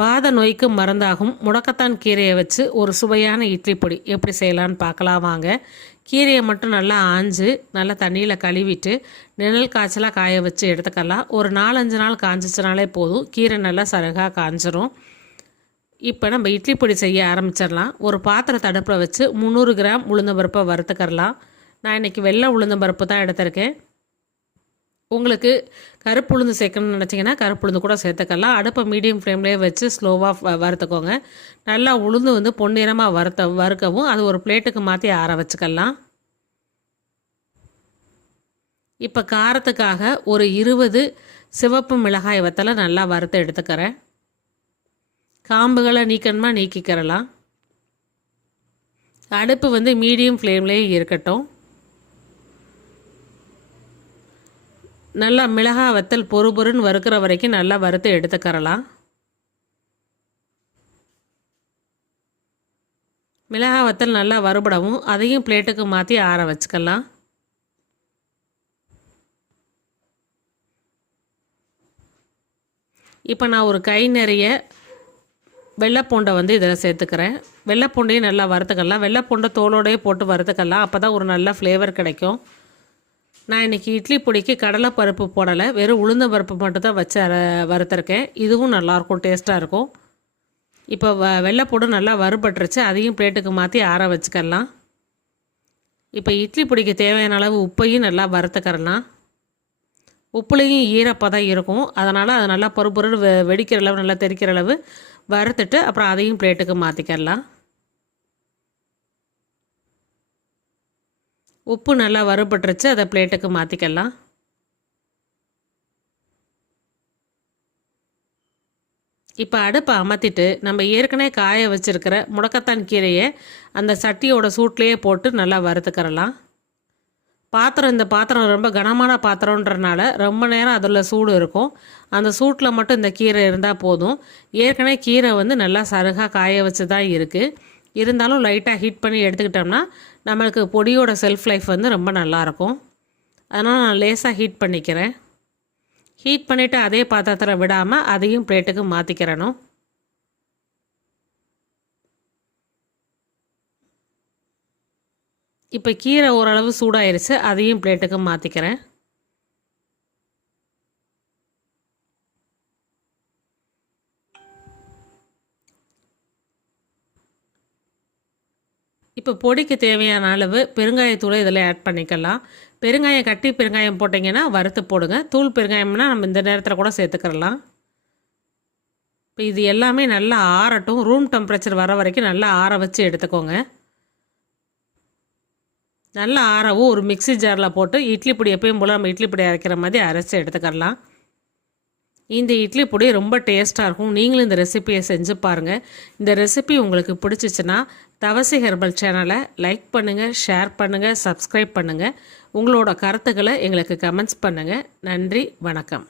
வாத நோய்க்கு மருந்தாகும். முடக்கத்தான் கீரையை வச்சு ஒரு சுவையான இட்லி பொடி. எப்படி செய்யலான்னு பார்க்கலாம் வாங்க. கீரையை மட்டும் நல்லா ஆஞ்சு நல்லா தண்ணியில் கழுவிட்டு நிழல் காய்ச்சலாக காய வச்சு எடுத்துக்கலாம். ஒரு நாலஞ்சு நாள் காஞ்சிச்சினாலே போதும். கீரை நல்லா சருகாக காஞ்சிரும். இப்போ நம்ம இட்லி பொடி செய்ய ஆரம்பிச்சிடலாம். ஒரு பாத்திர தடுப்பில் வச்சு முந்நூறு கிராம் உளுந்தம்பருப்பை வறுத்துக்கரலாம் நான் இன்றைக்கி வெள்ளை உளுந்தம்பருப்பு தான் எடுத்திருக்கேன். உங்களுக்கு கருப்பு உளுந்து சேர்க்கணும்னு நினச்சிங்கன்னா கருப்புளுந்து கூட சேர்த்துக்கலாம். அடுப்பை மீடியம் ஃப்ளேம்லேயே வச்சு ஸ்லோவாக வறுத்துக்கோங்க. நல்லா உளுந்து வந்து பொன்னிறமாக வறுத்த வறுக்கவும் அது ஒரு பிளேட்டுக்கு மாற்றி ஆற வச்சுக்கலாம். இப்போ காரத்துக்காக ஒரு இருபது சிவப்பு மிளகாய் வத்தலை நல்லா வறுத்து எடுத்துக்கிறேன். காம்புகளை நீக்கணுமா நீக்கிக்கிறலாம். அடுப்பு வந்து மீடியம் ஃப்ளேம்லேயே இருக்கட்டும். நல்லா மிளகா வத்தல் பொறு பொறுன்னு வறுக்கிற வரைக்கும் நல்லா வறுத்து எடுத்துக்கறலாம். மிளகா வத்தல் நல்லா வறுபடவும் அதையும் பிளேட்டுக்கு மாற்றி ஆற வச்சுக்கலாம். இப்போ நான் ஒரு கை நிறைய வெள்ளைப்பூண்டை வந்து இதில் சேர்த்துக்கிறேன். வெள்ளைப்பூண்டையும் நல்லா வறுத்துக்கலாம். வெள்ளைப்பூண்டை தோலோடையே போட்டு வறுத்துக்கலாம். அப்போ தான் ஒரு நல்ல ஃப்ளேவர் கிடைக்கும். நான் இன்றைக்கி இட்லி பொடிக்கு கடலை பருப்பு போடலை. வெறும் உளுந்த பருப்பு மட்டும் தான் வச்சு வறுத்துருக்கேன். இதுவும் நல்லாயிருக்கும் டேஸ்ட்டாக இருக்கும். இப்போ வ வெள்ளைப்பூடு நல்லா வறுபட்டுருச்சு. அதையும் பிளேட்டுக்கு மாற்றி ஆற வச்சுக்கலாம் இப்போ இட்லி பொடிக்கு தேவையான அளவு உப்பையும் நல்லா வறுத்துக்கறலாம். உப்புலேயும் ஈரப்பதம் இருக்கும். அதனால் அது நல்லா பொறுப்பொருள் வெ வெடிக்கிற அளவு நல்லா தெரிக்கிற அளவு வறுத்துட்டு அப்புறம் அதையும் பிளேட்டுக்கு மாற்றிக்கலாம் உப்பு நல்லா வறுபட்டுருச்சு அதை பிளேட்டுக்கு மாற்றிக்கலாம் இப்போ அடுப்பை அமர்த்திட்டு நம்ம ஏற்கனவே காய வச்சுருக்கிற முடக்கத்தான் கீரையை அந்த சட்டியோட சூட்லேயே போட்டு நல்லா வறுத்துக்கிறலாம். பாத்திரம் இந்த பாத்திரம் ரொம்ப கனமான பாத்திரன்றனால ரொம்ப நேரம் அதில் சூடு இருக்கும். அந்த சூட்டில் மட்டும் இந்த கீரை இருந்தால் போதும். ஏற்கனவே கீரை வந்து நல்லா சருகாக காய வச்சு தான் இருக்குது இருந்தாலும் லைட்டாக ஹீட் பண்ணி எடுத்துக்கிட்டோம்னா நம்மளுக்கு பொடியோட செல்ஃப் லைஃப் வந்து ரொம்ப நல்லாயிருக்கும். அதனால் நான் லேசாக ஹீட் பண்ணிக்கிறேன். ஹீட் பண்ணிவிட்டு அதே பாத்திரத்தில் விடாமல் அதையும் பிளேட்டுக்கு மாற்றிக்கிறணும் இப்போ கீரை ஓரளவு சூடாயிருச்சு அதையும் பிளேட்டுக்கு மாற்றிக்கிறேன் இப்போ பொடிக்கு தேவையான அளவு பெருங்காயத்தூளை இதில் ஆட் பண்ணிக்கலாம். பெருங்காயம் கட்டி பெருங்காயம் போட்டிங்கன்னா வறுத்து போடுங்க. தூள் பெருங்காயம்னா நம்ம இந்த நேரத்தில் கூட சேர்த்துக்கிறலாம். இப்போ இது எல்லாமே நல்லா ஆறட்டும். ரூம் டெம்பரேச்சர் வர வரைக்கும் நல்லா ஆற வச்சு எடுத்துக்கோங்க. நல்லா ஆறவும் ஒரு மிக்சி ஜாரில் போட்டு இட்லி பொடி எப்பயும் போல் நம்ம இட்லி பொடி அரைக்கிற மாதிரி அரைச்சி எடுத்துக்கலாம் இந்த இட்லி பொடி ரொம்ப டேஸ்ட்டாக இருக்கும். நீங்களும் இந்த ரெசிப்பியை செஞ்சு பாருங்கள் இந்த ரெசிபி உங்களுக்கு பிடிச்சிச்சின்னா தவசி ஹெர்பல் சேனலை லைக் பண்ணுங்கள் ஷேர் பண்ணுங்கள் சப்ஸ்கிரைப் பண்ணுங்கள் உங்களோட கருத்துக்களை எங்களுக்கு கமெண்ட்ஸ் பண்ணுங்கள் நன்றி வணக்கம்.